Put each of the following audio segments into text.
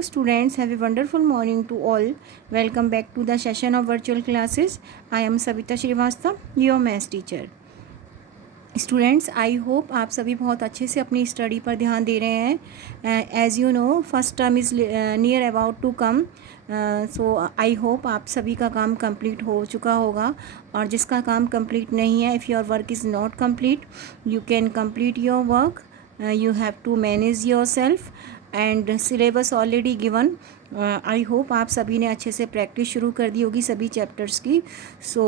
Students, have a wonderful morning to all. Welcome back to the session of virtual classes. I am Savita Srivastav, your maths teacher. Students, I hope आप सभी बहुत अच्छे से अपनी study पर ध्यान दे रहे हैं. As you know, first term is near about to come. So I hope आप सभी का काम कंप्लीट हो चुका होगा. और जिसका काम कंप्लीट नहीं है, if your work is not complete, you can complete your work. You have to manage yourself and syllabus already given. I hope आप सभी ने अच्छे से प्रैक्टिस शुरू कर दी होगी सभी चैप्टर्स की. So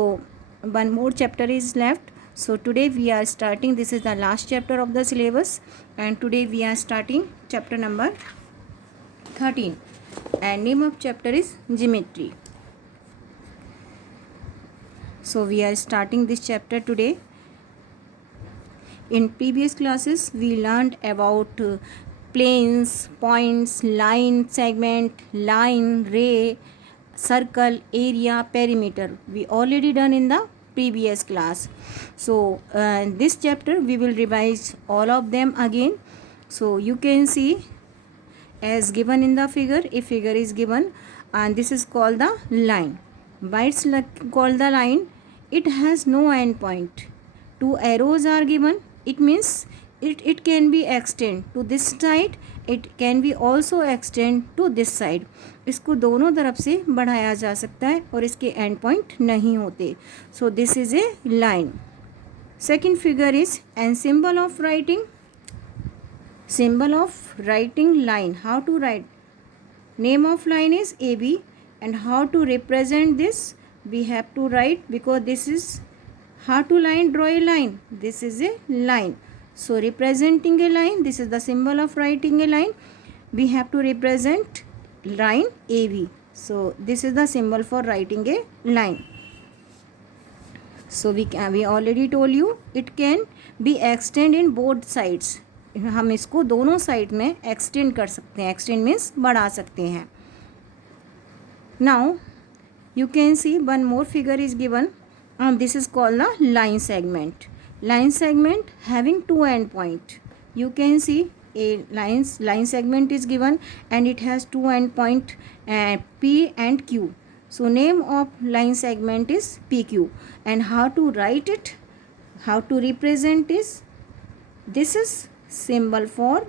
one more chapter is left. So today we are starting, this is the last chapter of the syllabus, and today we are starting chapter number 13, and name of chapter is geometry. So we are starting this chapter today. In previous classes we learned about planes, points, line, segment, line, ray, circle, area, perimeter. We already done in the previous class. So this chapter we will revise all of them again. So you can see as given in the figure, a figure is given and this is called the line. Why it's called the line? It has no end point. Two arrows are given. It means it can be extend to this side, it can be also extend to this side. इसको दोनों तरफ से बढ़ाया जा सकता है और इसके एंड पॉइंट नहीं होते. So this is a line. Second figure is and symbol of writing. Symbol of writing line. How to write? Name of line is A B and how to represent this? We have to write, because this is how to draw a line. This is a line. So representing a line, this is the symbol of writing a line. We have to represent line AB. So this is the symbol for writing a line. So we already told you it can be extend in both sides. हम इसको दोनों side में extend कर सकते हैं. Extend means बढ़ा सकते हैं. Now you can see one more figure is given, and this is called the line segment. Line segment having two end point. You can see a line segment is given and it has two end point, P and Q. So name of line segment is PQ. And how to write it, how to represent is, this is symbol for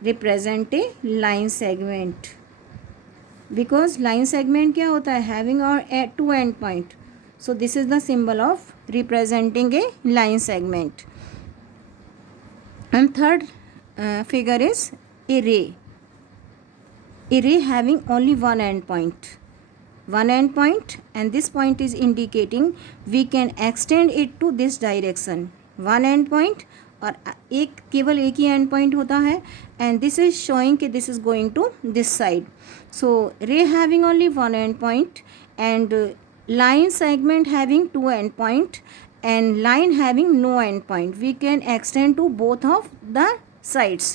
represent a line segment. Because line segment क्या होता है? Having our two end point. So this is the symbol of representing a line segment. And third figure is a ray. A ray having only one end point. One end point, and this point is indicating we can extend it to this direction. One end point और केवल एक ही and point होता है, and this is showing कि this is going to this side. So ray having only one end point and line segment having two end point and line having no end point. We can extend to both of the sides.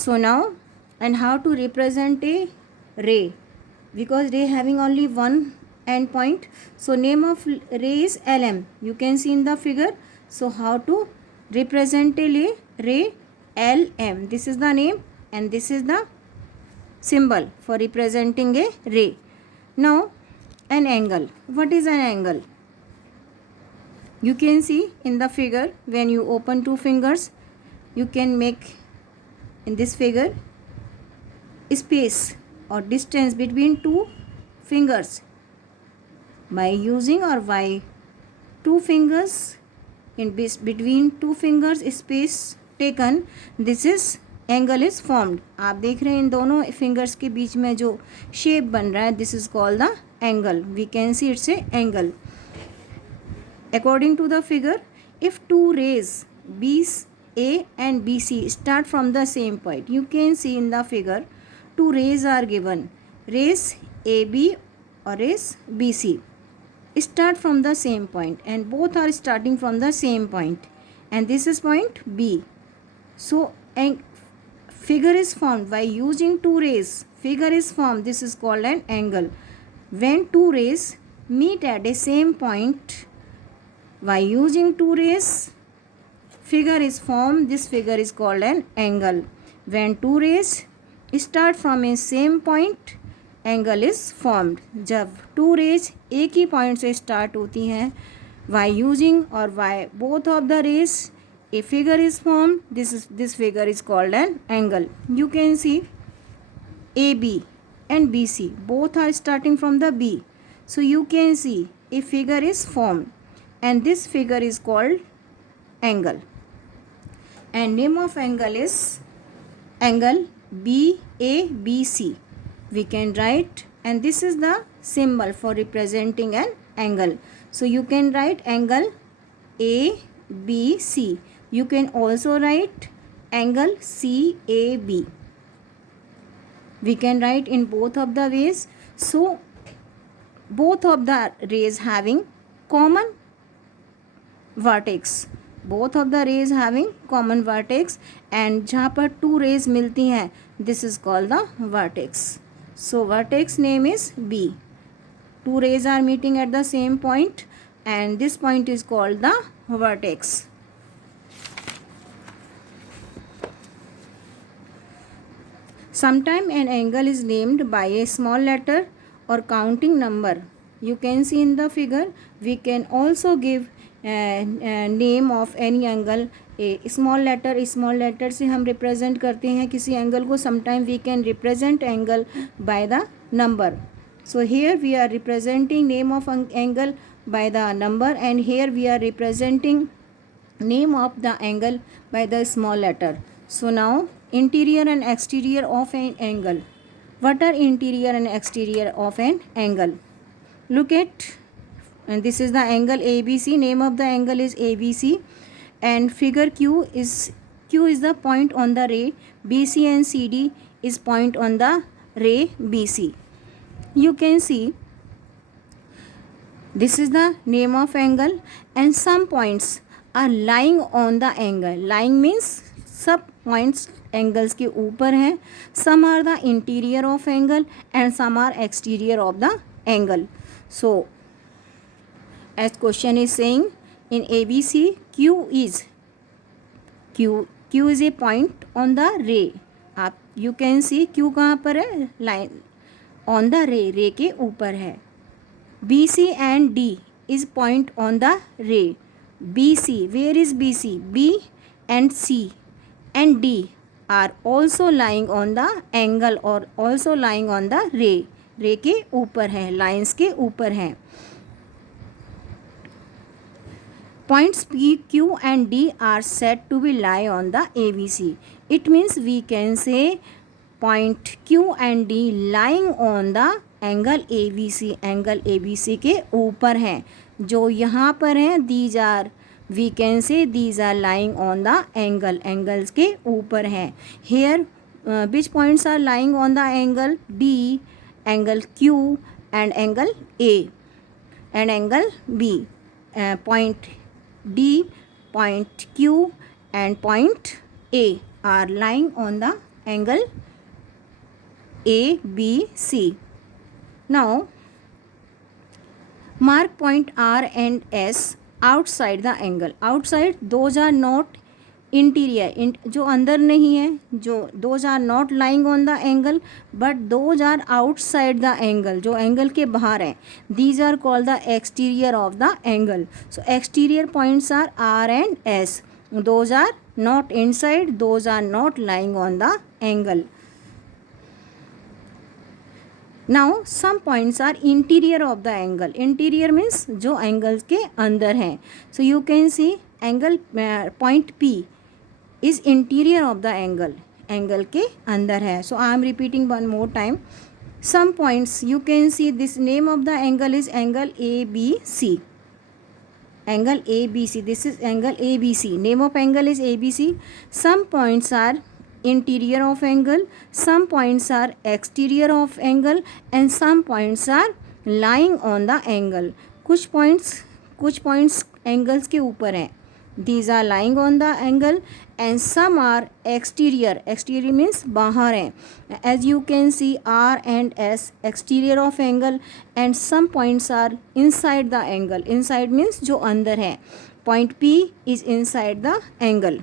So now, and how to represent a ray? Because ray having only one end point, so name of ray is LM. You can see in the figure. So how to represent a ray? LM. This is the name and this is the symbol for representing a ray. Now an angle. What is an angle? You can see in the figure, when you open two fingers, you can make in this figure space or distance between two fingers by using, or by two fingers, in between two fingers space taken, this is angle is formed. आप देख रहे हैं इन दोनों fingers के बीच में जो shape बन रहा है, this is called the angle. We can see it's a angle. According to the figure, if two rays B A and B C start from the same point, you can see in the figure two rays are given. Rays A B और rays B C start from the same point, and both are starting from the same point, and this is point B. So figure is formed by using two rays. Figure is formed. This is called an angle. When two rays meet at a same point, by using two rays, figure is formed. This figure is called an angle. When two rays start from a same point angle is formed. जब two rays एक ही point से start होती हैं, Y using और Y both of the rays a figure is formed. This figure is called an angle. You can see AB and BC both are starting from the B, so you can see a figure is formed and this figure is called angle, and name of angle is angle BABC. We can write, and this is the symbol for representing an angle, so you can write angle ABC. You can also write angle CAB. We can write in both of the ways. So both of the rays having common vertex. Both of the rays having common vertex, and जहाँ पर two rays मिलती हैं, this is called the vertex. So vertex name is B. Two rays are meeting at the same point, and this point is called the vertex. Sometime an angle is named by a small letter or counting number. You can see in the figure. We can also give name of any angle a small letter. Small letter से हम represent करते हैं किसी angle को. Sometime we can represent angle by the number. So here we are representing name of angle by the number, and here we are representing name of the angle by the small letter. So now interior and exterior of an angle. What are interior and exterior of an angle? Look at, and this is the angle ABC. Name of the angle is ABC, and figure Q is the point on the ray. BC and CD is point on the ray BC. You can see this is the name of angle, and some points are lying on the angle. Lying means सब points angles के ऊपर हैं. Some are the interior of angle and some are exterior of the angle. So as question is saying, in ABC Q is a point on the ray. आप you can see Q कहाँ पर है? Line on the ray के ऊपर है. BC and D is point on the ray. BC, where is BC? B and C and D are also lying on the angle or also lying on the ray. रे के ऊपर हैं, lines के ऊपर हैं. Points P, Q and D are said to be lie on the ABC. It means we can say point Q and D lying on the angle ABC. Angle ABC के ऊपर हैं. जो यहाँ पर हैं, these are we can say these are lying on the angle. Angles के ऊपर हैं. Here which points are lying on the angle? D, angle Q and angle A and angle B. Point D, point Q and point A are lying on the angle ABC. Now mark point R and S outside the angle. Outside, those are not interior. जो अंदर नहीं है, जो those are not lying on the angle, but those are outside the angle. जो angle के बाहर हैं, these are called the exterior of the angle. So exterior points are R and S. Those are not inside. Those are not lying on the angle. Now some points are interior of the angle. Interior means जो angles के अंदर हैं. So you can see angle point P is interior of the angle. Angle के अंदर है. So I am repeating one more time. Some points you can see this name of the angle is angle ABC. Angle ABC. This is angle ABC. Name of angle is ABC. Some points are interior of angle, some points are exterior of angle and some points are lying on the angle. कुछ points angles के ऊपर हैं. These are lying on the angle and some are exterior. Exterior means बाहर हैं. As you can see R and S exterior of angle and some points are inside the angle. Inside means जो अंदर है. Point P is inside the angle.